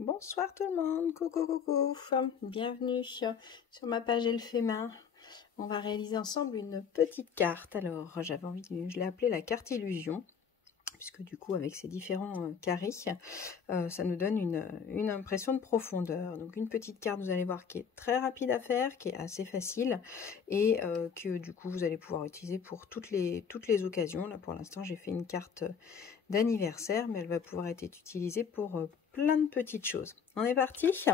Bonsoir tout le monde, coucou coucou, bienvenue sur ma page Elfémin. On va réaliser ensemble une petite carte. Alors j'avais envie je l'ai appelée la carte illusion, puisque du coup avec ces différents carrés, ça nous donne une impression de profondeur. Donc une petite carte, vous allez voir, qui est très rapide à faire, qui est assez facile, et que du coup vous allez pouvoir utiliser pour toutes les occasions. Là pour l'instant j'ai fait une carte d'anniversaire, mais elle va pouvoir être utilisée pour plein de petites choses. On est parti.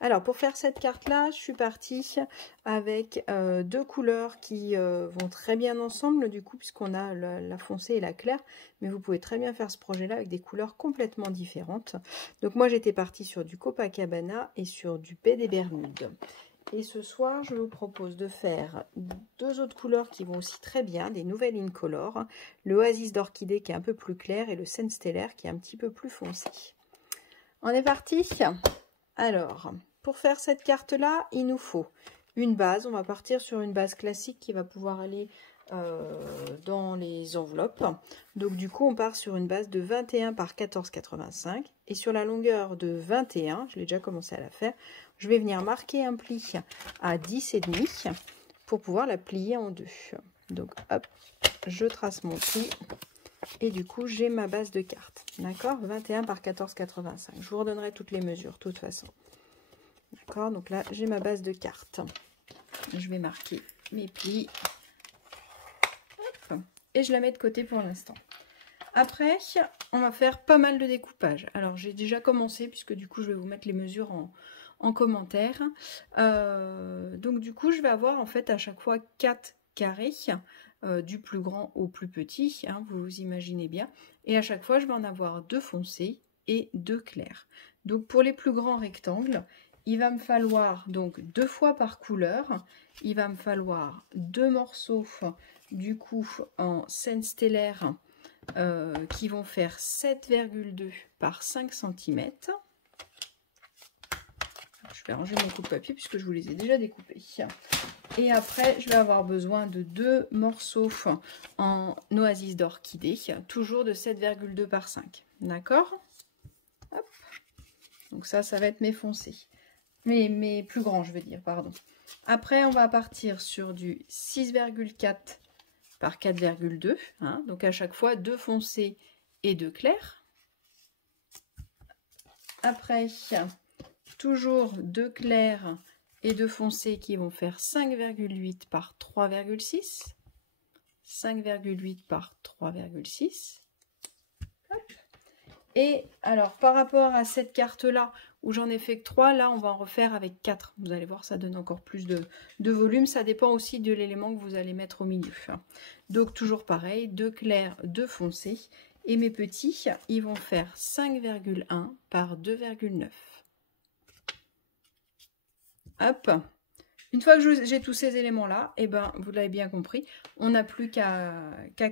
Alors pour faire cette carte là, je suis partie avec deux couleurs qui vont très bien ensemble du coup, puisqu'on a la foncée et la claire, mais vous pouvez très bien faire ce projet là avec des couleurs complètement différentes. Donc moi j'étais partie sur du Copacabana et sur du Baie des Bermudes. Et ce soir, je vous propose de faire deux autres couleurs qui vont aussi très bien, des nouvelles incolores, le Oasis d'Orchidée qui est un peu plus clair et le Scène Stellaire qui est un petit peu plus foncé. On est parti. Alors, pour faire cette carte-là, il nous faut une base. On va partir sur une base classique qui va pouvoir aller dans les enveloppes. Donc du coup, on part sur une base de 21 par 14,85 et sur la longueur de 21, je l'ai déjà commencé à la faire, je vais venir marquer un pli à 10,5 pour pouvoir la plier en deux. Donc hop, je trace mon pli et du coup j'ai ma base de carte. D'accord, 21 par 14,85. Je vous redonnerai toutes les mesures de toute façon. D'accord, donc là j'ai ma base de carte. Je vais marquer mes plis. Hop, et je la mets de côté pour l'instant. Après, on va faire pas mal de découpage. Alors j'ai déjà commencé puisque du coup je vais vous mettre les mesures en commentaire. Donc du coup je vais avoir en fait à chaque fois 4 carrés, du plus grand au plus petit, hein, vous imaginez bien. Et à chaque fois je vais en avoir 2 foncés et 2 clairs. Donc pour les plus grands rectangles, il va me falloir donc 2 fois par couleur. Il va me falloir 2 morceaux du coup en scène stellaire qui vont faire 7,2 par 5 cm. Je vais ranger mon coupe-papier puisque je vous les ai déjà découpés. Et après, je vais avoir besoin de 2 morceaux en Oasis d'Orchidée, toujours de 7,2 par 5. D'accord? Donc ça va être mes foncés. Mes plus grands, je veux dire, pardon. Après, on va partir sur du 6,4 par 4,2. Hein, donc à chaque fois, 2 foncés et 2 clairs. Après, toujours 2 clairs et 2 foncés qui vont faire 5,8 par 3,6. 5,8 par 3,6. Et alors, par rapport à cette carte-là, où j'en ai fait que 3, là, on va en refaire avec 4. Vous allez voir, ça donne encore plus de volume. Ça dépend aussi de l'élément que vous allez mettre au milieu. Donc, toujours pareil, 2 clairs, 2 foncés. Et mes petits, ils vont faire 5,1 par 2,9. Hop. Une fois que j'ai tous ces éléments-là, et ben, vous l'avez bien compris, on n'a plus qu'à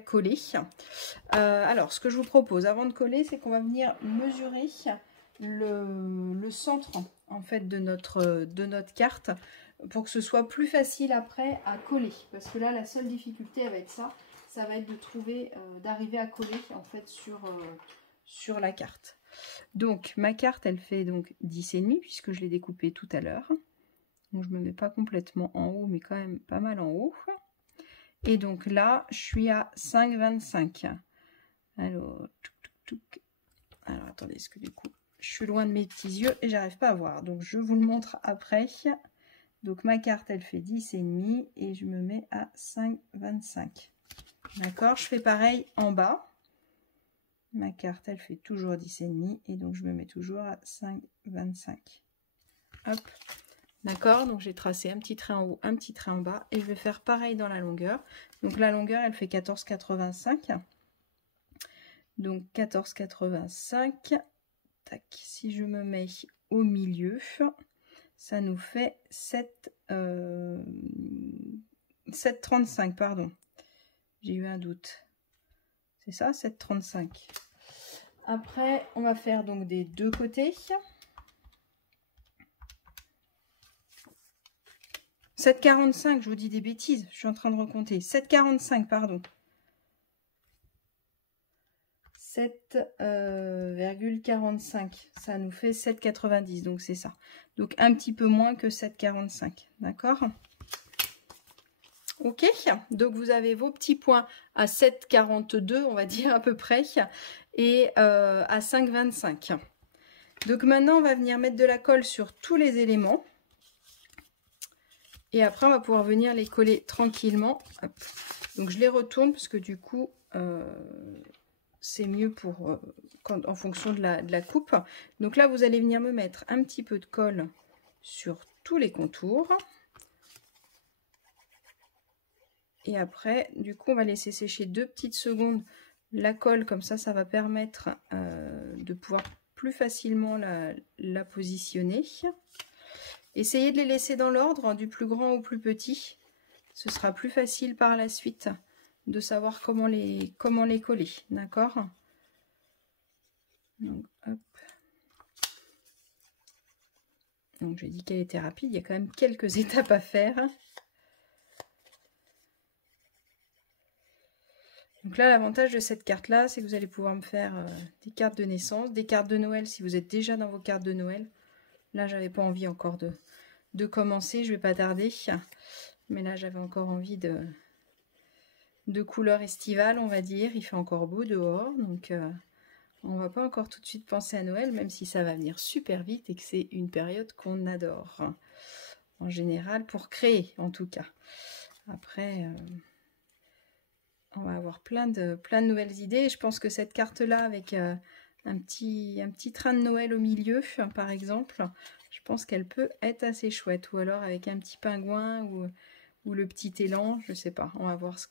coller. Alors, ce que je vous propose avant de coller, c'est qu'on va venir mesurer le centre en fait de notre carte pour que ce soit plus facile après à coller. Parce que là, la seule difficulté avec ça va être de trouver, d'arriver à coller en fait sur la carte. Donc, ma carte, elle fait donc 10,5 puisque je l'ai découpée tout à l'heure. Donc, je ne me mets pas complètement en haut, mais quand même pas mal en haut. Et donc là, je suis à 5,25. Alors, alors, attendez, est-ce que du coup, je suis loin de mes petits yeux et j'arrive pas à voir. Donc, je vous le montre après. Donc, ma carte, elle fait 10,5 et je me mets à 5,25. D'accord, je fais pareil en bas. Ma carte, elle fait toujours 10,5 et donc je me mets toujours à 5,25. Hop. D'accord, donc j'ai tracé un petit trait en haut, un petit trait en bas et je vais faire pareil dans la longueur. Donc la longueur, elle fait 14,85. Donc 14,85. Tac, si je me mets au milieu, ça nous fait 7,35, pardon. J'ai eu un doute. C'est ça, 7,35. Après, on va faire donc des deux côtés. 7,45, je vous dis des bêtises, je suis en train de recompter. 7,45, pardon. 7,45. 7,45. Ça nous fait 7,90. Donc c'est ça. Donc un petit peu moins que 7,45. D'accord? Ok, donc vous avez vos petits points à 7,42, on va dire à peu près, et à 5,25. Donc maintenant, on va venir mettre de la colle sur tous les éléments. Et après, on va pouvoir venir les coller tranquillement. Hop. Donc je les retourne parce que du coup, c'est mieux pour en fonction de la coupe. Donc là, vous allez venir me mettre un petit peu de colle sur tous les contours. Et après, du coup, on va laisser sécher 2 petites secondes la colle. Comme ça, ça va permettre de pouvoir plus facilement la positionner. Essayez de les laisser dans l'ordre, du plus grand au plus petit. Ce sera plus facile par la suite de savoir comment les coller. D'accord? Donc, hop. Donc, j'ai dit qu'elle était rapide. Il y a quand même quelques étapes à faire. Donc là, l'avantage de cette carte-là, c'est que vous allez pouvoir me faire des cartes de naissance, des cartes de Noël si vous êtes déjà dans vos cartes de Noël. Là, j'avais pas envie encore de commencer, je vais pas tarder. Mais là, j'avais encore envie de couleurs estivales, on va dire. Il fait encore beau dehors, donc on va pas encore tout de suite penser à Noël, même si ça va venir super vite et que c'est une période qu'on adore. En général, pour créer, en tout cas. Après... on va avoir plein de nouvelles idées. Je pense que cette carte-là, avec un petit train de Noël au milieu, par exemple, je pense qu'elle peut être assez chouette. Ou alors avec un petit pingouin ou le petit élan, je sais pas. On va voir ce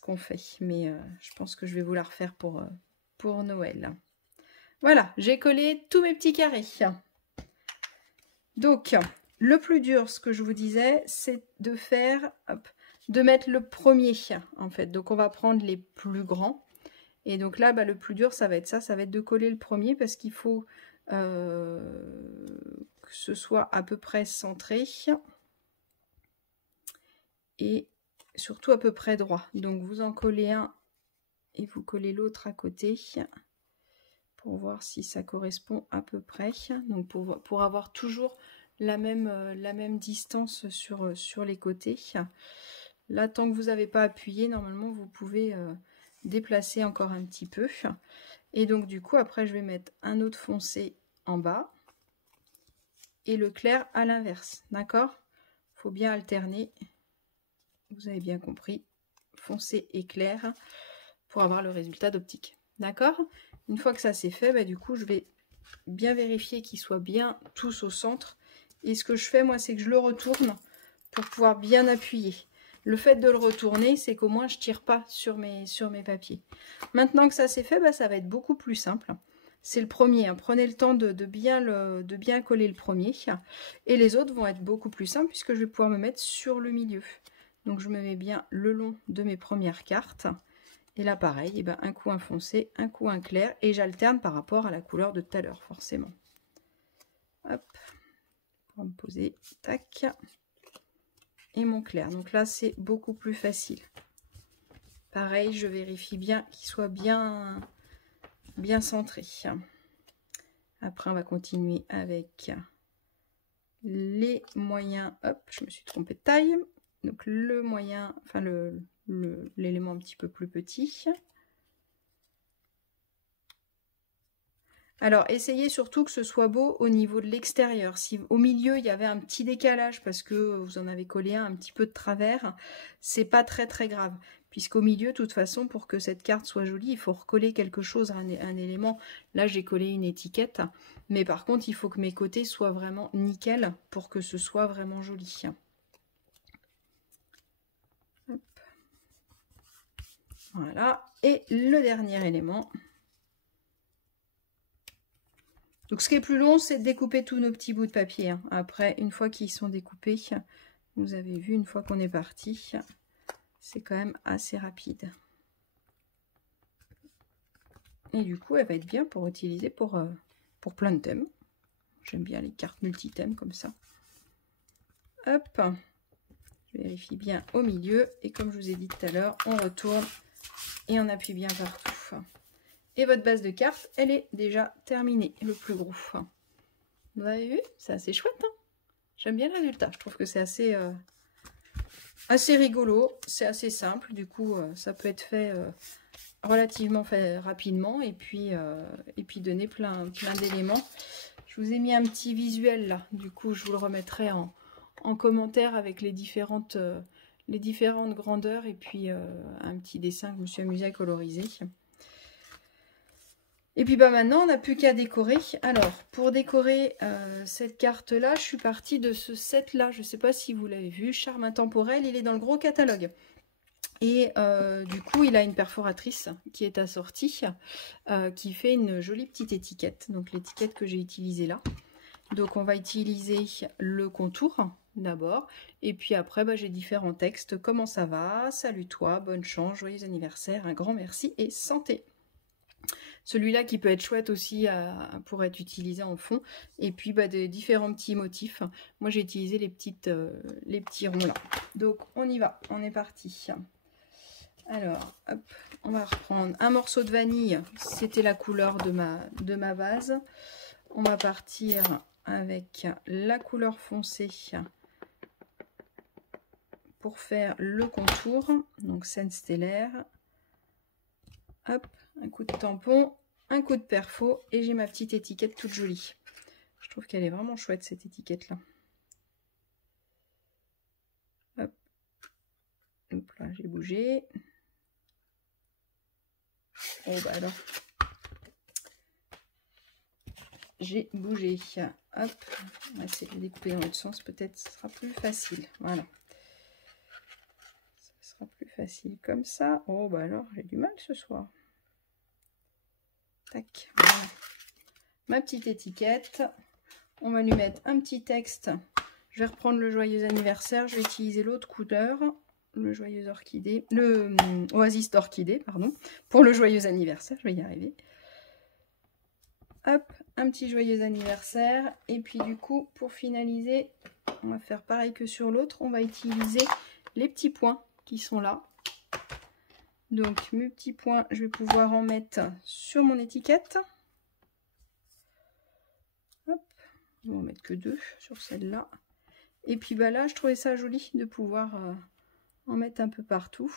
qu'on fait. Mais je pense que je vais vous la refaire pour Noël. Voilà, j'ai collé tous mes petits carrés. Donc, le plus dur, ce que je vous disais, c'est de faire... Hop, de mettre le premier en fait. Donc on va prendre les plus grands et donc là le plus dur ça va être de coller le premier parce qu'il faut que ce soit à peu près centré et surtout à peu près droit. Donc vous en collez un et vous collez l'autre à côté pour voir si ça correspond à peu près. Donc pour avoir toujours la même distance sur les côtés. Là, tant que vous n'avez pas appuyé, normalement, vous pouvez déplacer encore un petit peu. Et donc, du coup, après, je vais mettre un autre foncé en bas et le clair à l'inverse. D'accord? Il faut bien alterner. Vous avez bien compris. Foncé et clair pour avoir le résultat d'optique. D'accord? Une fois que ça c'est fait, du coup, je vais bien vérifier qu'ils soient bien tous au centre. Et ce que je fais, moi, c'est que je le retourne pour pouvoir bien appuyer. Le fait de le retourner, c'est qu'au moins je tire pas sur mes papiers. Maintenant que ça c'est fait, ça va être beaucoup plus simple. C'est le premier. Hein. Prenez le temps de bien coller le premier. Et les autres vont être beaucoup plus simples puisque je vais pouvoir me mettre sur le milieu. Donc je me mets bien le long de mes premières cartes. Et là pareil, un coup un foncé, un coup un clair. Et j'alterne par rapport à la couleur de tout à l'heure, forcément. Hop. On va me poser. Tac. Et mon clair. Donc là, c'est beaucoup plus facile. Pareil, je vérifie bien qu'il soit bien centré. Après, on va continuer avec les moyens. Hop, je me suis trompée de taille. Donc le moyen, enfin l'élément un petit peu plus petit. Alors, essayez surtout que ce soit beau au niveau de l'extérieur. Si au milieu, il y avait un petit décalage parce que vous en avez collé un petit peu de travers, c'est pas très grave. Puisqu'au milieu, de toute façon, pour que cette carte soit jolie, il faut recoller quelque chose, un élément. Là, j'ai collé une étiquette. Mais par contre, il faut que mes côtés soient vraiment nickel pour que ce soit vraiment joli. Hop. Voilà. Et le dernier élément... Donc ce qui est plus long, c'est de découper tous nos petits bouts de papier. Hein. Après, une fois qu'ils sont découpés, vous avez vu, une fois qu'on est parti, c'est quand même assez rapide. Et du coup, elle va être bien pour utiliser pour plein de thèmes. J'aime bien les cartes multi-thèmes comme ça. Hop, je vérifie bien au milieu. Et comme je vous ai dit tout à l'heure, on retourne et on appuie bien partout. Et votre base de carte, elle est déjà terminée, le plus gros. Vous avez vu? C'est assez chouette, hein? J'aime bien le résultat. Je trouve que c'est assez rigolo. C'est assez simple. Du coup, ça peut être fait relativement rapidement. Et puis donner plein d'éléments. Je vous ai mis un petit visuel là. Du coup, je vous le remettrai en commentaire avec les différentes grandeurs. Et puis un petit dessin que je me suis amusée à coloriser. Et puis bah maintenant, on n'a plus qu'à décorer. Alors, pour décorer cette carte-là, je suis partie de ce set-là. Je ne sais pas si vous l'avez vu, Charme Intemporel. Il est dans le gros catalogue. Et du coup, il a une perforatrice qui est assortie, qui fait une jolie petite étiquette. Donc, l'étiquette que j'ai utilisée là. Donc, on va utiliser le contour d'abord. Et puis après, bah, j'ai différents textes. Comment ça va? Salut toi, bonne chance, joyeux anniversaire, un grand merci et santé. Celui-là qui peut être chouette aussi pour être utilisé en fond. Et puis bah, de différents petits motifs. Moi j'ai utilisé les petits ronds là. Donc on y va, on est parti. Alors, hop, on va reprendre un morceau de vanille. C'était la couleur de ma base. On va partir avec la couleur foncée pour faire le contour. Donc scène stellaire. Hop, un coup de tampon, un coup de perfo et j'ai ma petite étiquette toute jolie. Je trouve qu'elle est vraiment chouette cette étiquette là. Hop, hop là, j'ai bougé. Oh bah alors, j'ai bougé. Hop, on va essayer de découper dans l'autre sens, peut-être ce sera plus facile. Voilà. Ce sera plus facile comme ça. Oh bah alors, j'ai du mal ce soir. Tac, voilà. Ma petite étiquette. On va lui mettre un petit texte. Je vais reprendre le joyeux anniversaire. Je vais utiliser l'autre couleur, le joyeux orchidée, le oasis d'orchidée, pardon, pour le joyeux anniversaire. Je vais y arriver. Hop, un petit joyeux anniversaire. Et puis du coup, pour finaliser, on va faire pareil que sur l'autre. On va utiliser les petits points qui sont là. Donc mes petits points, je vais pouvoir en mettre sur mon étiquette. Hop, on va en mettre que 2 sur celle-là. Et puis bah là, je trouvais ça joli de pouvoir en mettre un peu partout.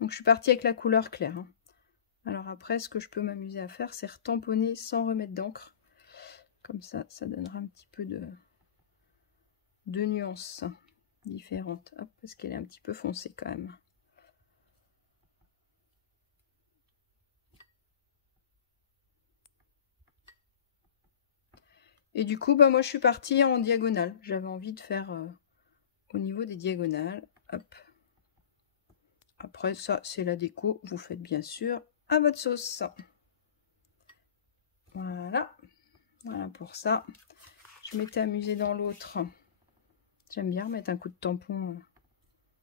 Donc je suis partie avec la couleur claire. Hein. Alors après, ce que je peux m'amuser à faire, c'est retamponner sans remettre d'encre. Comme ça, ça donnera un petit peu de nuances différentes. Hop, parce qu'elle est un petit peu foncée quand même. Et du coup, bah, moi je suis partie en diagonale. J'avais envie de faire au niveau des diagonales. Hop. Après, ça, c'est la déco. Vous faites bien sûr à votre sauce. Voilà. Voilà pour ça. Je m'étais amusée dans l'autre. J'aime bien mettre un coup de tampon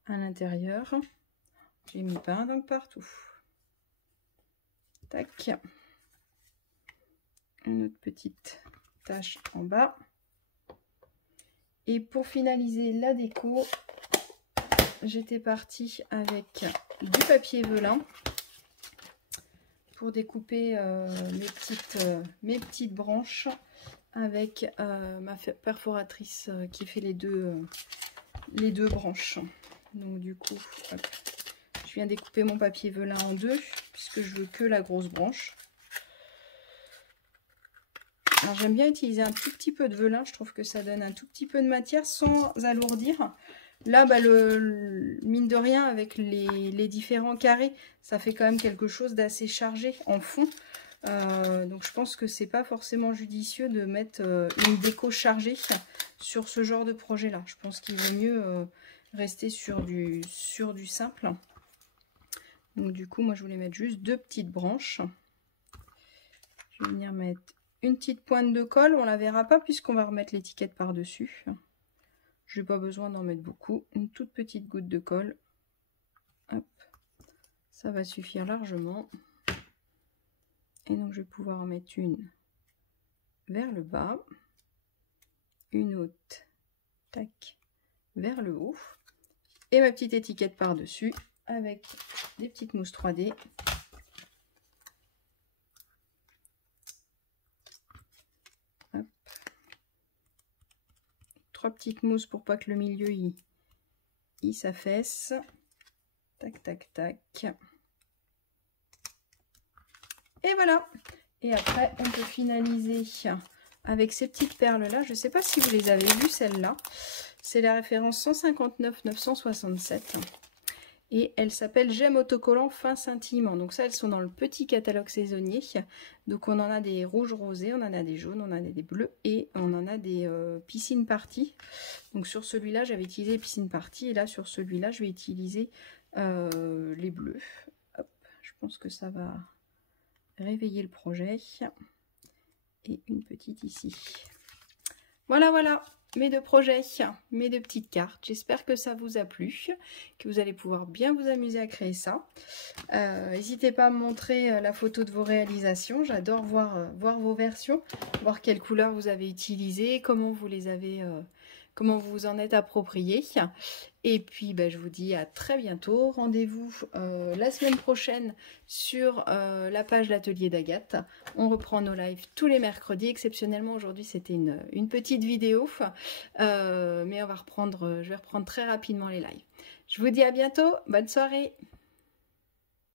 à l'intérieur. J'ai mis pas un donc partout. Tac. Une autre petite tache en bas. Et pour finaliser la déco, j'étais partie avec du papier velin pour découper mes petites branches avec ma perforatrice qui fait les deux branches. Donc du coup, hop, je viens découper mon papier velin en 2 puisque je veux que la grosse branche. Alors j'aime bien utiliser un tout petit peu de velin, je trouve que ça donne un tout petit peu de matière sans alourdir. Là, bah, mine de rien, avec les différents carrés, ça fait quand même quelque chose d'assez chargé en fond. Donc je pense que c'est pas forcément judicieux de mettre une déco chargée sur ce genre de projet-là. Je pense qu'il vaut mieux rester sur du simple. Donc du coup, moi je voulais mettre juste 2 petites branches. Je vais venir mettre une petite pointe de colle, on la verra pas puisqu'on va remettre l'étiquette par-dessus. Je n'ai pas besoin d'en mettre beaucoup. Une toute petite goutte de colle. Hop. Ça va suffire largement. Et donc je vais pouvoir en mettre une vers le bas. Une autre, tac, vers le haut. Et ma petite étiquette par-dessus. avec des petites mousses 3D. Hop. 3 petites mousses pour pas que le milieu il s'affaisse. Tac, tac, tac. Et voilà. Et après, on peut finaliser avec ces petites perles-là. Je ne sais pas si vous les avez vues, celles-là. C'est la référence 159 967. Et elle s'appelle Gemme autocollant fin scintillement. Donc ça, elles sont dans le petit catalogue saisonnier. Donc on en a des rouges rosés, on en a des jaunes, on en a des bleus et on en a des piscine party. Donc sur celui-là, j'avais utilisé les piscine party. Et là, sur celui-là, je vais utiliser les bleus. Hop, je pense que ça va réveiller le projet. Et une petite ici. Voilà, voilà, mes deux projets, mes deux petites cartes. J'espère que ça vous a plu, que vous allez pouvoir bien vous amuser à créer ça. N'hésitez pas à me montrer la photo de vos réalisations. J'adore voir vos versions, voir quelles couleurs vous avez utilisées, comment vous les avez... comment vous vous en êtes approprié. Et puis je vous dis à très bientôt. Rendez-vous la semaine prochaine sur la page l'atelier d'Agathe. On reprend nos lives tous les mercredis. Exceptionnellement aujourd'hui c'était une petite vidéo, mais je vais reprendre très rapidement les lives. Je vous dis à bientôt, bonne soirée.